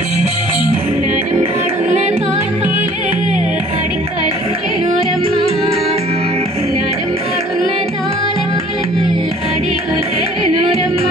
Thank അടിയുലേനൂരമ്മ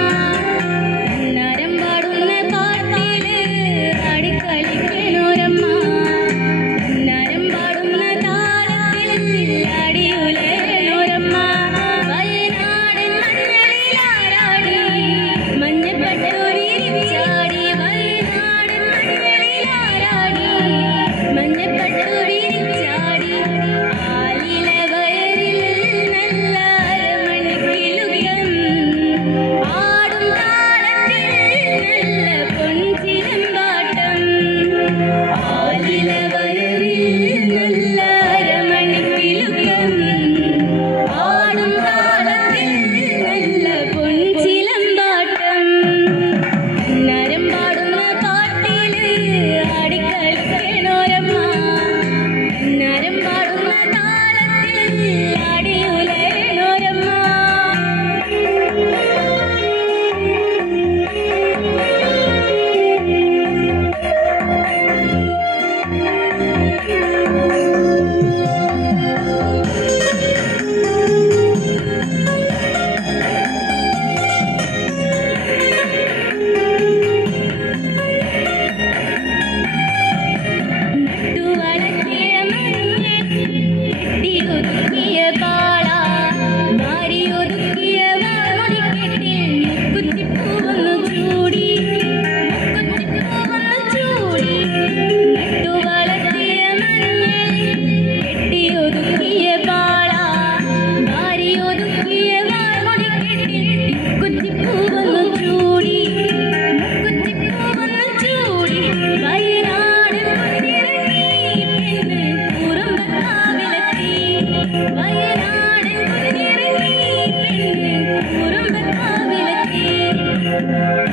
കുറുമ്പക്കാവിലത്തെ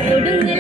കൊടുങ്ങ